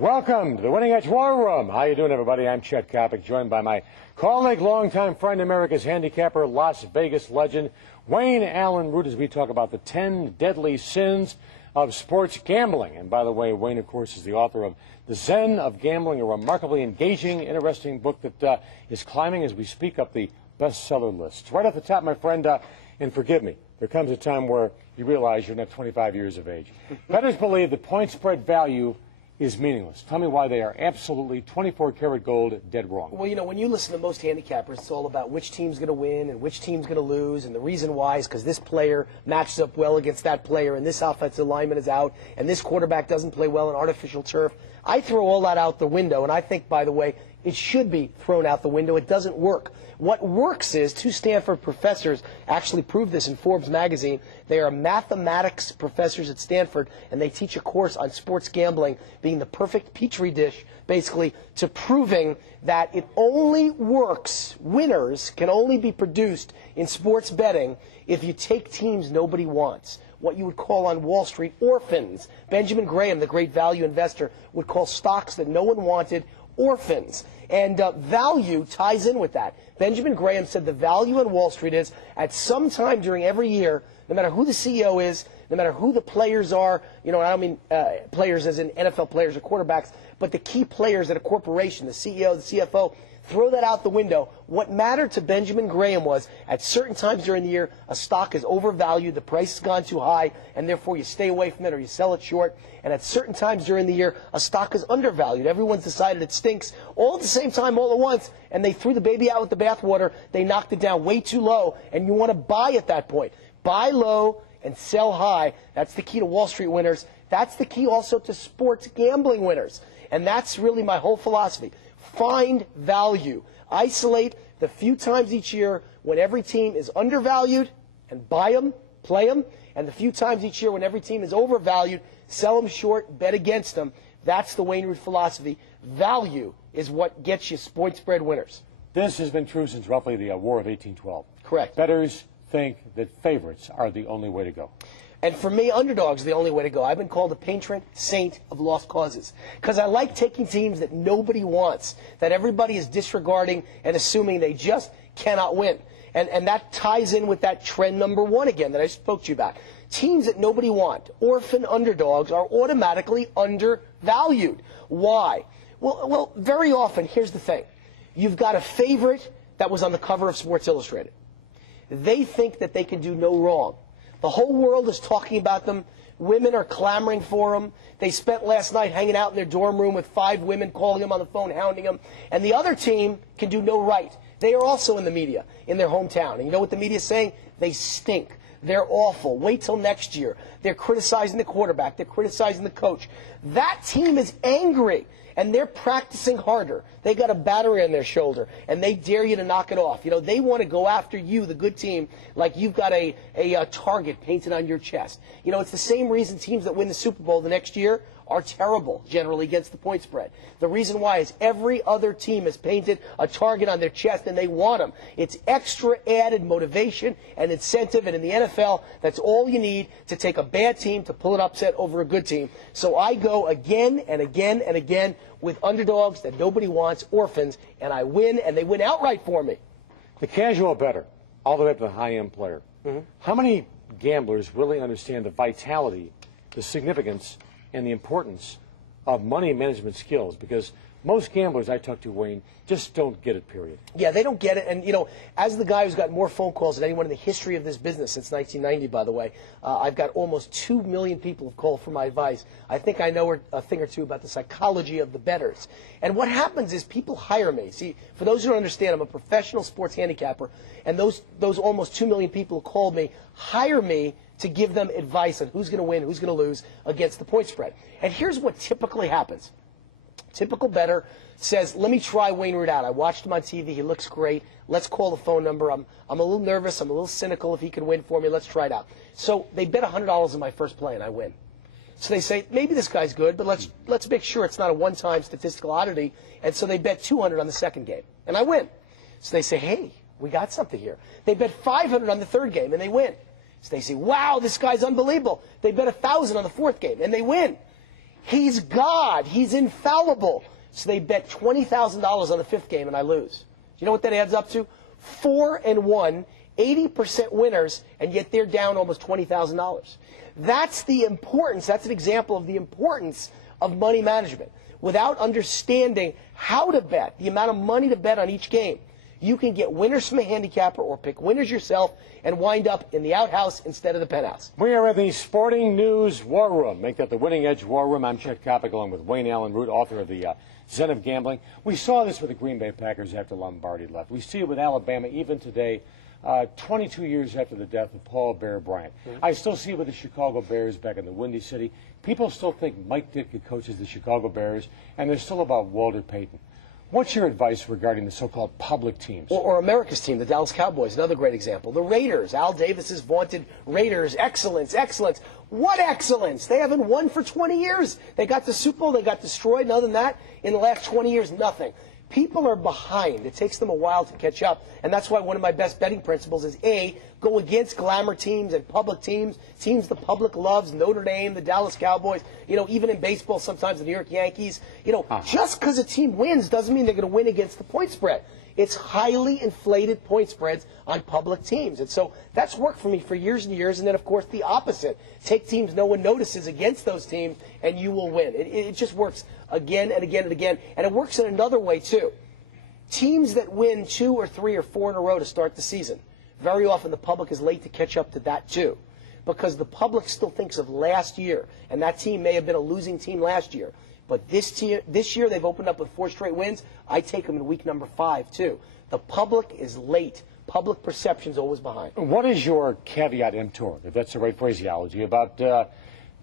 Welcome to the Winning Edge War Room. How you doing, everybody? I'm Chet, Coppock, joined by my colleague, longtime friend, America's handicapper, Las Vegas legend, Wayne Allen Root, as we talk about the 10 deadly sins of sports gambling. And by the way, Wayne, of course, is the author of The Zen of Gambling, a remarkably engaging, interesting book that is climbing as we speak up the bestseller list. Right off the top, my friend, and forgive me, there comes a time where you realize you're not 25 years of age. Bettors believe that point spread value is meaningless. Tell me why they are absolutely 24-karat gold dead wrong. Well, you know, when you listen to most handicappers, it's all about which team's going to win and which team's going to lose, and the reason why is because this player matches up well against that player, and this offensive lineman is out, and this quarterback doesn't play well on artificial turf. I throw all that out the window, and I think, by the way, it should be thrown out the window. It doesn't work. What works is, two Stanford professors actually proved this in Forbes magazine. They are mathematics professors at Stanford, and they teach a course on sports gambling being the perfect petri dish, basically, to proving that it only works, winners can only be produced in sports betting if you take teams nobody wants. What you would call on Wall Street orphans. Benjamin Graham, the great value investor, would call stocks that no one wanted orphans. And value ties in with that. Benjamin Graham said the value on Wall Street is at some time during every year, no matter who the CEO is, no matter who the players are, you know, I don't mean players as in NFL players or quarterbacks, but the key players at a corporation, the CEO, the CFO, throw that out the window. What mattered to Benjamin Graham was at certain times during the year, a stock is overvalued, the price has gone too high, and therefore you stay away from it or you sell it short. And at certain times during the year, a stock is undervalued. Everyone's decided it stinks all at the same time, all at once, and they threw the baby out with the bathwater. They knocked it down way too low, and you want to buy at that point. Buy low and sell high. That's the key to Wall Street winners. That's the key also to sports gambling winners. And that's really my whole philosophy. Find value. Isolate the few times each year when every team is undervalued and buy them, play them, and the few times each year when every team is overvalued, sell them short, bet against them. That's the Wayne Root philosophy. Value is what gets you point spread winners. This has been true since roughly the War of 1812. Correct. Bettors think that favorites are the only way to go. And for me, underdogs are the only way to go. I've been called a patron saint of lost causes because I like taking teams that nobody wants, that everybody is disregarding and assuming they just cannot win. And that ties in with that trend number one again that I spoke to you about. Teams that nobody wants, orphan underdogs, are automatically undervalued. Why? Well, very often, here's the thing. You've got a favorite that was on the cover of Sports Illustrated. They think that they can do no wrong. The whole world is talking about them. Women are clamoring for them. They spent last night hanging out in their dorm room with 5 women, calling them on the phone, hounding them. And the other team can do no right. They are also in the media in their hometown. And you know what the media is saying? They stink. They're awful. Wait till next year. They're criticizing the quarterback. They're criticizing the coach. That team is angry, and they're practicing harder. They got a battery on their shoulder, and they dare you to knock it off. You know, they want to go after you, the good team, like you've got a target painted on your chest. You know, it's the same reason teams that win the Super Bowl the next year are terrible, generally, against the point spread. The reason why is every other team has painted a target on their chest, and they want them. It's extra added motivation and incentive, and in the NFL, that's all you need to take a bad team to pull an upset over a good team. So I go again and again and again with underdogs that nobody wants, orphans, and I win, and they win outright for me. The casual bettor, all the way up to the high-end player. How many gamblers really understand the vitality, the significance, and the importance of money management skills? Because most gamblers I talk to, Wayne, just don't get it, period. Yeah, they don't get it. And, you know, as the guy who's got more phone calls than anyone in the history of this business since 1990, by the way, I've got almost 2 million people who've called for my advice. I think I know a thing or two about the psychology of the bettors. And what happens is people hire me. See, for those who don't understand, I'm a professional sports handicapper, and those almost 2 million people who called me hire me to give them advice on who's going to win, who's going to lose against the point spread. And here's what typically happens. Typical bettor says, let me try Wayne Root out. I watched him on TV. He looks great. Let's call the phone number. I'm a little nervous. I'm a little cynical if he can win for me. Let's try it out. So they bet $100 in my first play, and I win. So they say, maybe this guy's good, but let's make sure it's not a one-time statistical oddity. And so they bet $200 on the second game, and I win. So they say, hey, we got something here. They bet $500 on the third game, and they win. So they say, wow, this guy's unbelievable. They bet $1,000 on the fourth game, and they win. He's God. He's infallible. So they bet $20,000 on the fifth game, and I lose. You know what that adds up to? 4-1, 80% winners, and yet they're down almost $20,000. That's the importance. That's an example of the importance of money management. Without understanding how to bet, the amount of money to bet on each game, you can get winners from a handicapper or pick winners yourself and wind up in the outhouse instead of the penthouse. We are in the Sporting News War Room. Make that the Winning Edge War Room. I'm Chet Coppock, along with Wayne Allen Root, author of the Zen of Gambling. We saw this with the Green Bay Packers after Lombardi left. We see it with Alabama even today, 22 years after the death of Paul Bear Bryant. I still see it with the Chicago Bears back in the Windy City. People still think Mike Ditka coaches the Chicago Bears, and they're still about Walter Payton. What's your advice regarding the so-called public teams? Or America's team, the Dallas Cowboys, another great example. The Raiders, Al Davis's vaunted Raiders, excellence, excellence. What excellence? They haven't won for 20 years. They got the Super Bowl, they got destroyed, and other than that, in the last 20 years, nothing. People are behind. It takes them a while to catch up, and that's why one of my best betting principles is A, go against glamour teams and public teams, teams the public loves, Notre Dame, the Dallas Cowboys, even in baseball, sometimes the New York Yankees. Just because a team wins doesn't mean they're going to win against the point spread. It's highly inflated point spreads on public teams. And so that's worked for me for years and years. And then, of course, the opposite. Take teams no one notices against those teams, and you will win. It just works again and again and again. And it works in another way, too. Teams that win 2 or 3 or 4 in a row to start the season, very often the public is late to catch up to that, too. Because the public still thinks of last year, and that team may have been a losing team last year. But this year, they've opened up with 4 straight wins. I take them in week number 5, too. The public is late. Public perception's always behind. What is your caveat emptor, if that's the right phraseology, about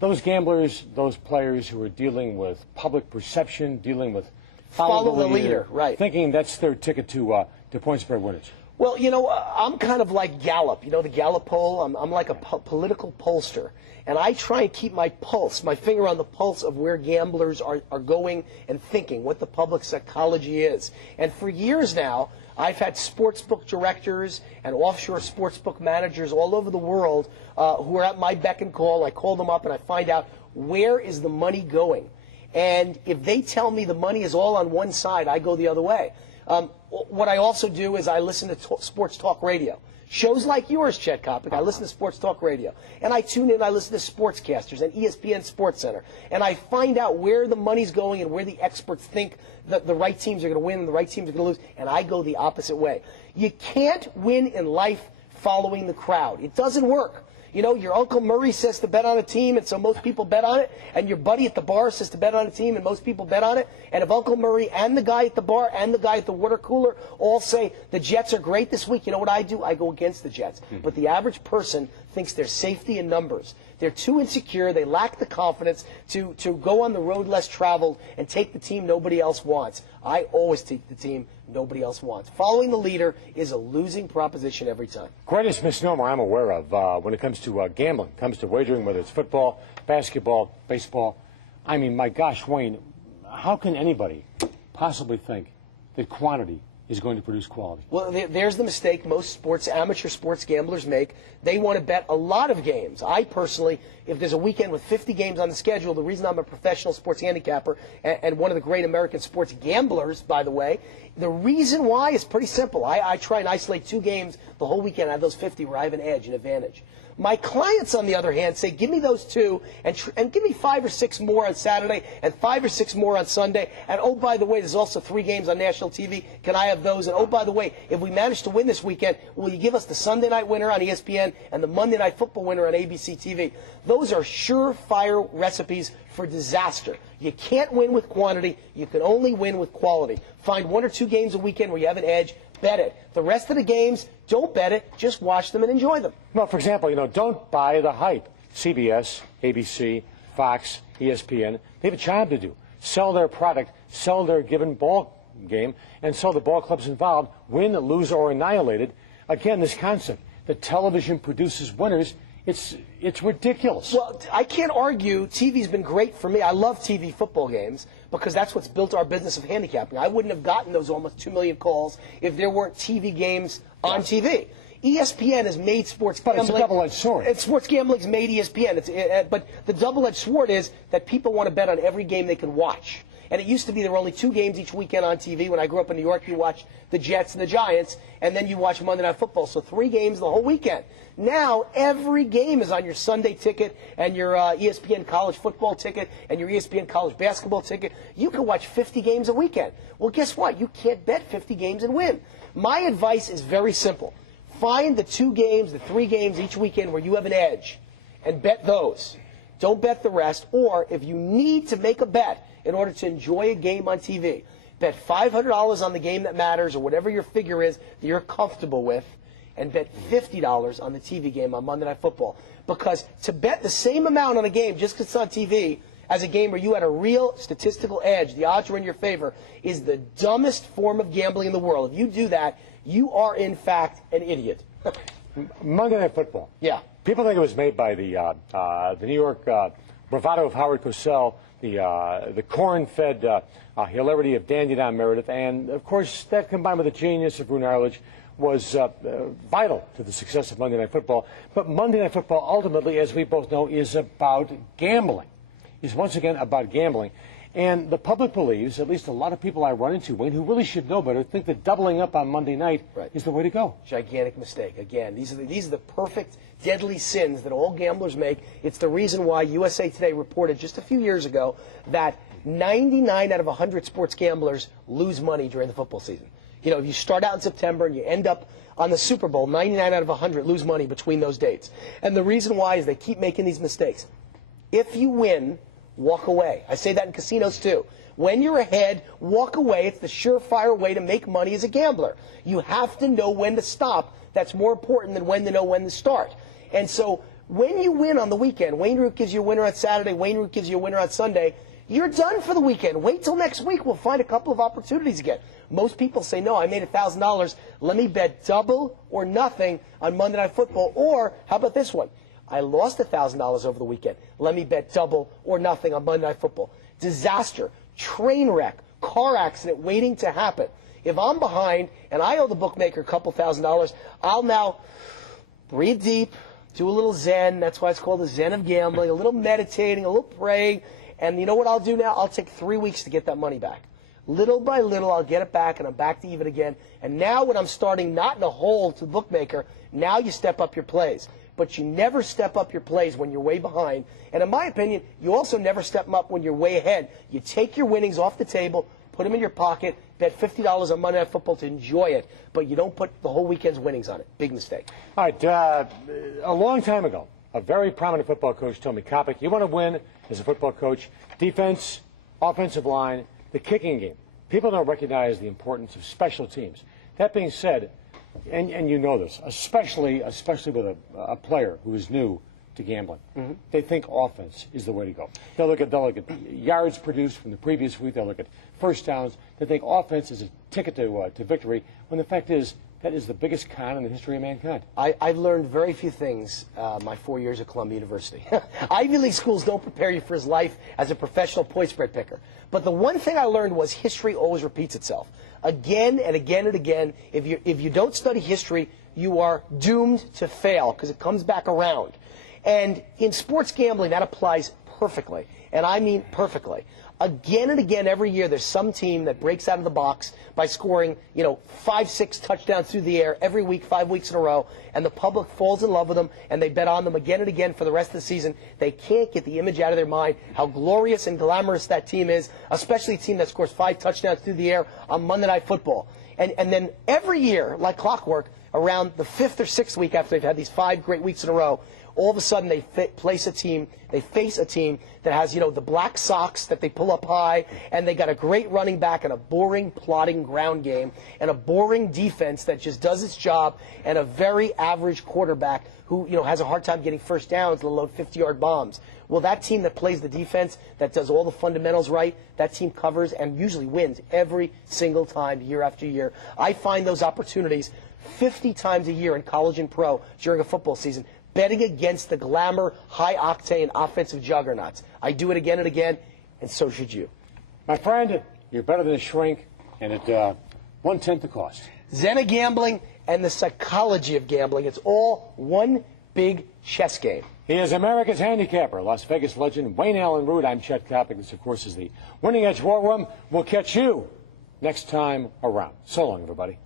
those gamblers, those players who are dealing with public perception, dealing with follow the leader, right? Thinking that's their ticket to point spread winners? Well, I'm kind of like Gallup. The Gallup poll? I'm like a political pollster. And I try and keep my pulse, my finger on the pulse of where gamblers are going and thinking, what the public psychology is. And for years now, I've had sportsbook directors and offshore sportsbook managers all over the world who are at my beck and call. I call them up and I find out, where is the money going? And if they tell me the money is all on one side, I go the other way. What I also do is I listen to sports talk radio. Shows like yours, Chet Coppock. I listen to sports talk radio. And I tune in, I listen to sportscasters and ESPN Sports Center. And I find out where the money's going and where the experts think that the right teams are going to win and the right teams are going to lose. And I go the opposite way. You can't win in life following the crowd. It doesn't work. Your Uncle Murray says to bet on a team, and so most people bet on it. And your buddy at the bar says to bet on a team, and most people bet on it. And if Uncle Murray and the guy at the bar and the guy at the water cooler all say the Jets are great this week, you know what I do? I go against the Jets. But the average person thinks there's safety in numbers. They're too insecure. They lack the confidence to go on the road less traveled and take the team nobody else wants. I always take the team nobody else wants. Following the leader is a losing proposition every time. Greatest misnomer I'm aware of when it comes to gambling, comes to wagering, whether it's football, basketball, baseball. I mean, my gosh, Wayne, how can anybody possibly think that quantity is going to produce quality? Well, there's the mistake most amateur sports gamblers make. They want to bet a lot of games. I personally, if there's a weekend with 50 games on the schedule, the reason I'm a professional sports handicapper and one of the great American sports gamblers, by the way, the reason why is pretty simple. I try and isolate 2 games the whole weekend. I have those 50 where I have an edge, an advantage. My clients, on the other hand, say, give me those 2 and give me 5 or 6 more on Saturday and 5 or 6 more on Sunday. And, oh, by the way, there's also 3 games on national TV. Can I have those? And, oh, by the way, if we manage to win this weekend, will you give us the Sunday night winner on ESPN and the Monday night football winner on ABC TV? Those are surefire recipes for disaster. You can't win with quantity. You can only win with quality. Find 1 or 2 games a weekend where you have an edge. Bet it. The rest of the games, don't bet it. Just watch them and enjoy them. Well, for example, don't buy the hype. CBS, ABC, Fox, ESPN, they have a job to do. Sell their product, sell their given ball game, and sell the ball clubs involved, win, lose, or annihilated. Again, this concept that television produces winners, it's ridiculous. Well, I can't argue. TV's been great for me. I love TV football games because that's what's built our business of handicapping. I wouldn't have gotten those almost 2 million calls if there weren't TV games on TV. ESPN has made sports But gambling. it's a double-edged sword. Sports gambling's made ESPN. But the double-edged sword is that people want to bet on every game they can watch. And it used to be there were only 2 games each weekend on TV. When I grew up in New York, you watched the Jets and the Giants, and then you watch Monday Night Football. So 3 games the whole weekend. Now, every game is on your Sunday ticket and your ESPN college football ticket and your ESPN college basketball ticket. You can watch 50 games a weekend. Well, guess what? You can't bet 50 games and win. My advice is very simple. Find the 2 games, the 3 games each weekend where you have an edge and bet those. Don't bet the rest. Or if you need to make a bet in order to enjoy a game on TV, bet $500 on the game that matters or whatever your figure is that you're comfortable with, and bet $50 on the TV game on Monday Night Football. Because to bet the same amount on a game just because it's on TV as a game where you had a real statistical edge, the odds are in your favor, is the dumbest form of gambling in the world. If you do that, you are in fact an idiot. Monday Night Football. Yeah. People think it was made by the New York bravado of Howard Cosell, the corn-fed hilarity of Dandy Don Meredith, and of course that combined with the genius of Roone Arledge was vital to the success of Monday Night Football. But Monday Night Football ultimately, as we both know, is about gambling. Is once again about gambling. And the public believes, at least a lot of people I run into, Wayne, who really should know better, think that doubling up on Monday night is the way to go. Gigantic mistake. Again, these are the perfect, deadly sins that all gamblers make. It's the reason why USA Today reported just a few years ago that 99 out of 100 sports gamblers lose money during the football season. You know, if you start out in September and you end up on the Super Bowl, 99 out of 100 lose money between those dates. And the reason why is they keep making these mistakes. If you win, walk away. I say that in casinos too. When you're ahead, walk away. It's the surefire way to make money as a gambler. You have to know when to stop. That's more important than when to know when to start. And so when you win on the weekend, Wayne Root gives you a winner on Saturday, Wayne Root gives you a winner on Sunday, you're done for the weekend. Wait till next week. We'll find a couple of opportunities again. Most people say, no, I made $1,000. Let me bet double or nothing on Monday Night Football. Or how about this one? I lost $1,000 over the weekend. Let me bet double or nothing on Monday Night Football. Disaster, train wreck, car accident waiting to happen. If I'm behind and I owe the bookmaker a couple $1,000, I'll now breathe deep, do a little Zen. That's why it's called the Zen of gambling, a little meditating, a little praying. And you know what I'll do now? I'll take 3 weeks to get that money back. Little by little, I'll get it back, and I'm back to even again. And now when I'm starting not in a hole to the bookmaker, now you step up your plays. But you never step up your plays when you're way behind. And in my opinion, you also never step them up when you're way ahead. You take your winnings off the table, put them in your pocket, bet $50 on Monday Night Football to enjoy it, but you don't put the whole weekend's winnings on it. Big mistake. All right, a long time ago, a very prominent football coach told me, Coppock, you want to win as a football coach, defense, offensive line, the kicking game. People don't recognize the importance of special teams. That being said, and you know this, especially with a player who is new to gambling, they think offense is the way to go. They'll look at yards produced from the previous week. They'll look at first downs. They think offense is a ticket to victory, when the fact is that is the biggest con in the history of mankind. I've learned very few things my 4 years at Columbia University. Ivy League schools don't prepare you for his life as a professional point spread picker. But the one thing I learned was history always repeats itself. Again and again and again, if you don't study history, you are doomed to fail because it comes back around. And in sports gambling, that applies perfectly. And I mean perfectly. Again and again every year, there's some team that breaks out of the box by scoring, 5, 6 touchdowns through the air every week, 5 weeks in a row, and the public falls in love with them, and they bet on them again and again for the rest of the season. They can't get the image out of their mind how glorious and glamorous that team is, especially a team that scores 5 touchdowns through the air on Monday Night Football. And then every year, like clockwork, around the 5th or 6th week after they've had these 5 great weeks in a row, all of a sudden they face a team that has, the black socks that they pull up high, and they got a great running back and a boring, plodding ground game, and a boring defense that just does its job, and a very average quarterback who, has a hard time getting first downs, let alone 50-yard bombs. Well, that team that plays the defense, that does all the fundamentals right, that team covers and usually wins every single time, year after year. I find those opportunities 50 times a year in college and pro during a football season, betting against the glamour, high-octane offensive juggernauts. I do it again and again, and so should you. My friend, you're better than a shrink, and at 1/10 the cost. Zen of gambling, and the psychology of gambling. It's all one big chess game. He is America's handicapper, Las Vegas legend Wayne Allen Root. I'm Chet Coppock. This, of course, is the Winning Edge War Room. We'll catch you next time around. So long, everybody.